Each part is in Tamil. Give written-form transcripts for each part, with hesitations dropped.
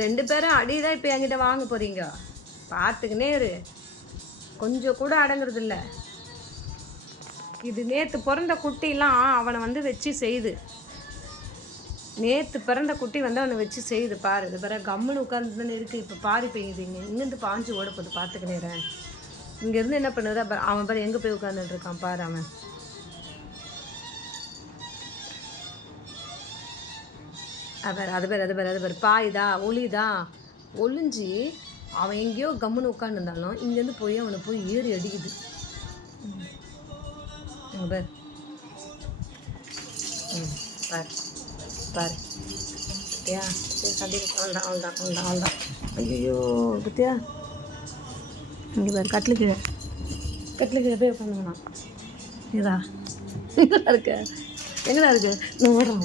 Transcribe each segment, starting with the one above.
2 பேரும் அடிதான் இப்போ என்கிட்ட வாங்க போகிறீங்க. பார்த்துக்கினே இரு, கொஞ்சம் கூட அடங்குறது இல்லை. இது நேற்று பிறந்த குட்டிலாம் அவனை வந்து வச்சு செய்யுது. நேற்று பிறந்த குட்டி வந்து அவனை வச்சு செய்யுது பாரு. இது பாரு கம்முன்னு உட்காந்து தானே இருக்குது. இப்போ பாரு பெய்யுதுங்க, இங்கேருந்து பாஞ்சு ஓட போகுது. பார்த்துக்கினேறேன். இங்கேருந்து என்ன பண்ணுது அவன் பாரு எங்கே போய் உட்காந்துட்டு இருக்கான் பாரு. அவன் அது பேர் பாயுதா ஒளிதா ஒளிஞ்சி அவன் எங்கேயோ கம்முன்னு உட்காந்துருந்தாலும் இங்கேருந்து போய் அவனை போய் ஏறி அடிக்குது. பாரு பாரு பாரு பத்தியா? சரி அவ்வளோதான். ஐயோ பத்தியா? இங்கே பாரு கட்டில் கீழே போய் உட்காந்துங்கண்ணா. இதா எங்கடா இருக்கு நான் ஓடுறேன்.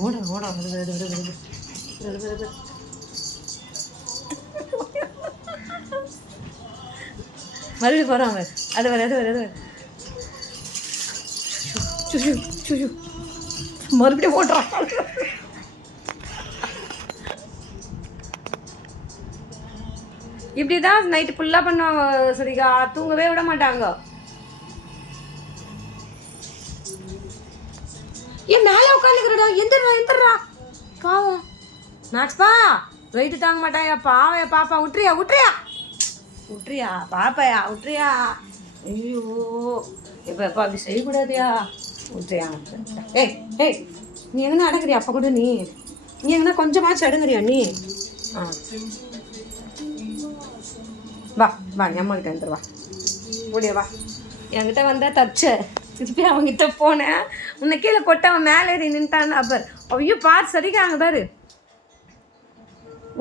மறுபடியும் போகிறான் அவர். அது வர மறுபடியும் ஓடுறான். இப்படிதான் நைட்டு ஃபுல்லாக பண்ணுவாங்க. சரிக்கா தூங்கவே விட மாட்டாங்க. ஏன் மேலே உட்காந்துக்கிறடா? எந்திரா பாவம். மேக்ஸ்பா வெயிட்டு தாங்க மாட்டாயா பாவையா? பாப்பா விட்றியா பாப்பாயா? விட்றியா? ஐயோ இப்போ அப்படி செய்யக்கூடாதியா? விட்றியா? ஏய் நீ எங்கன்னா அடங்குறியா? அப்போ கூட நீ எங்கன்னா கொஞ்சமாச்சும் அடங்குறியா நீ? வா அம்மாக்கிட்ட வந்துடுவா. ஓடியா வா. என்கிட்ட வந்தா தச்ச திருப்பி அவங்ககிட்ட போனேன். உன்னை கீழே கொட்ட அவன் மேலே ஏறி நின்ட்டான்னு. அப்பர் ஐயோ பார்த்து சரிக்காங்க பாரு.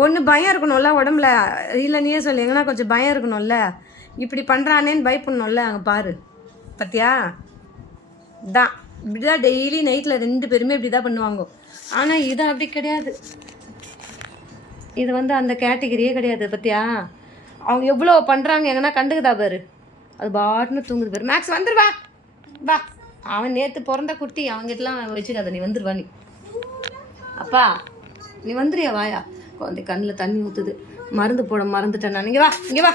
ஒன்று பயம் இருக்கணும்ல உடம்புல. இல்லை நீயே சொல்லு, எங்கன்னா கொஞ்சம் பயம் இருக்கணும்ல. இப்படி பண்ணுறானேன்னு பயப்படணும்ல. அங்கே பாரு பார்த்தியா? இப்படிதான் டெய்லி நைட்டில் 2 பேருமே இப்படி தான் பண்ணுவாங்க. ஆனால் இது அப்படி கிடையாது. இது வந்து அந்த கேட்டகிரியே கிடையாது. பார்த்தியா? அவங்க எவ்வளோ பண்ணுறாங்க எங்கன்னா கண்டுக்குதா பாரு. அது பாட்டுன்னு தூங்குது பாரு. மேக்ஸ் வந்துடுவா வா. அவன் நேற்று பிறந்த குட்டி, அவங்ககிட்டலாம் வச்சுக்காத. நீ வந்துடுவா. நீ அப்பா நீ வந்துடுறியா? வாயா. குழந்தை கண்ணில் தண்ணி ஊற்றுது. மருந்து போட மறந்துட்டேன் நான். இங்கே வா